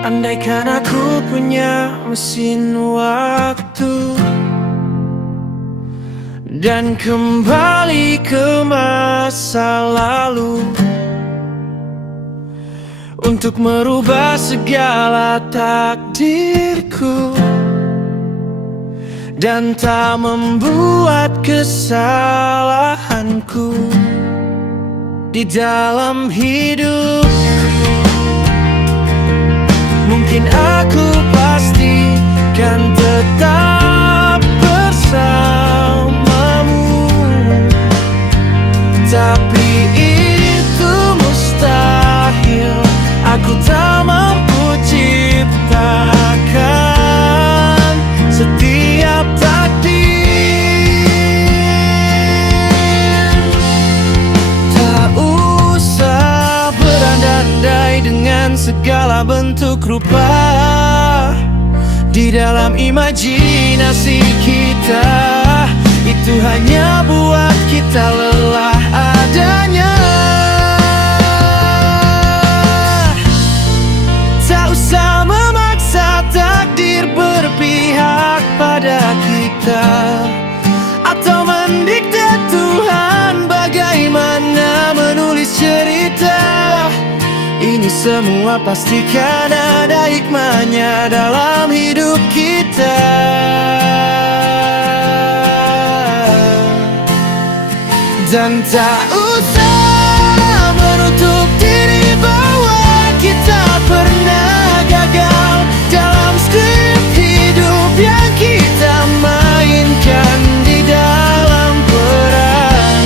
Andaikan aku punya mesin waktu dan kembali ke masa lalu untuk merubah segala takdirku dan tak membuat kesalahanku di dalam hidup. Mungkin aku pasti kan tetap bersamamu, tapi itu mustahil. Aku tak mampu ciptakan setiap takdir. Tak usah berandai-andai dengan segala bentuk rupa di dalam imajinasi kita. Itu hanya buat kita lelah adanya. Tak usah memaksa takdir berpihak pada kita atau mendikte Tuhan bagaimana menulis cerita. Ini semua pastikan ada hikmahnya dalam hidup kita. Dan tak usah menutup diri bahwa kita pernah gagal dalam skrip hidup yang kita mainkan di dalam peran.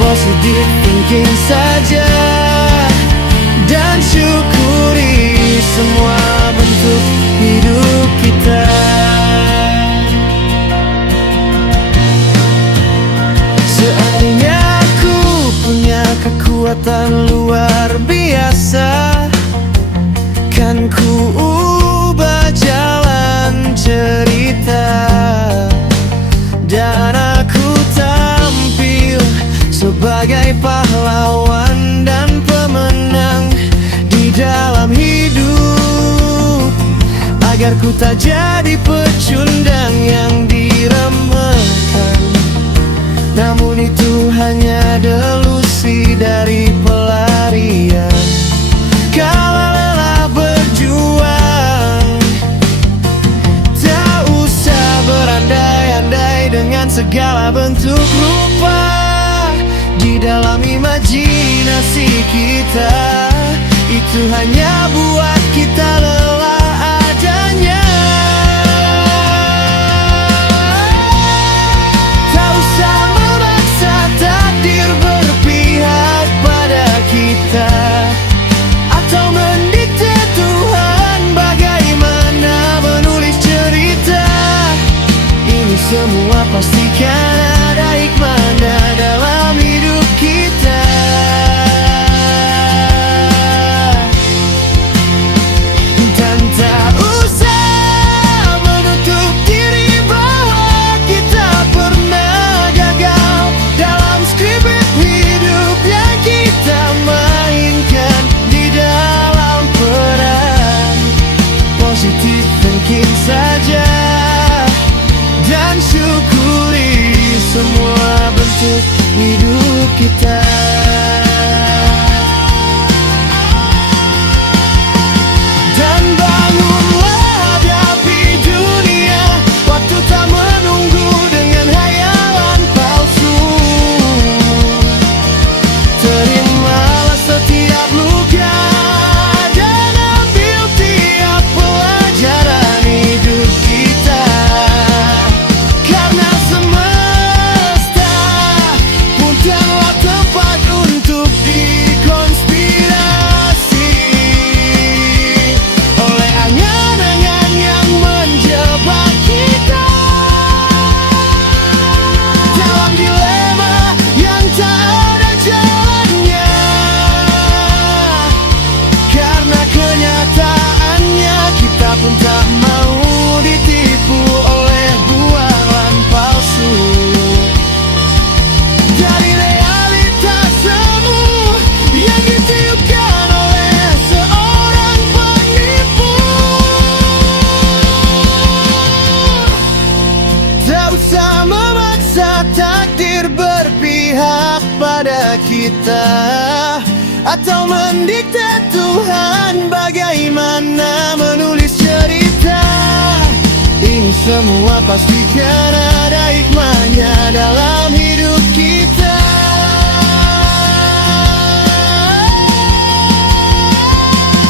Positive thinking saja dan syukuri semua bentuk hidup kita. Seandainya aku punya kekuatan luar biasa, kan ku ubah jalan cerita dan aku tampil sebagai pahlawan dan pemenang di dalam hidup, agar ku tak jadi pecundang yang diremehkan. Namun itu hanya delusi dari pelarian kala lelah berjuang. Tak usah berandai-andai dengan segala bentuk rupa di dalam imajinasi kita. Itu hanya buat kita lelah adanya. Tak usah memaksa takdir berpihak pada kita atau mendikte Tuhan bagaimana menulis cerita. Ini semua pastikan ada hikmahnya dalam hidup kita. Dan tak usah menutup diri bahwa kita pernah gagal dalam skrip hidup yang kita mainkan di dalam peran. Positive thinking saja dan syukuri semua bentuk hidup kita. Dan bangunlah hadapi dunia, waktu tak menunggu dengan hayalan palsu. Terimalah setiap luka dan ambil tiap pelajaran hidup kita. Karena semesta bukanlah tempat pada kita, atau mendikte Tuhan bagaimana menulis cerita. Ini semua pastikan ada hikmahnya dalam hidup kita.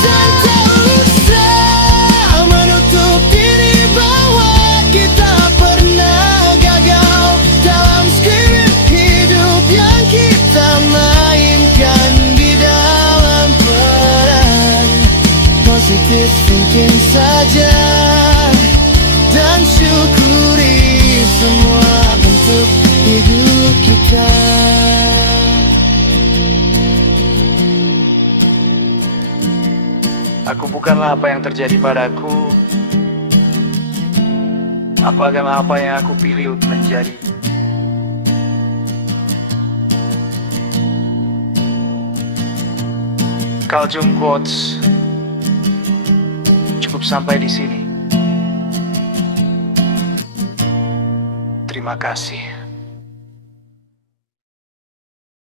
Dan tak usah menutup diri bahwa kita pernah gagal dalam skrip hidup yang kita mainkan di dalam peran. Positif thinking saja dan syukuri semua bentuk hidup kita. Aku bukanlah apa yang terjadi padaku, aku adalah apa yang aku pilih untuk menjadi. Carl Jung quotes, cukup sampai di sini. Terima kasih.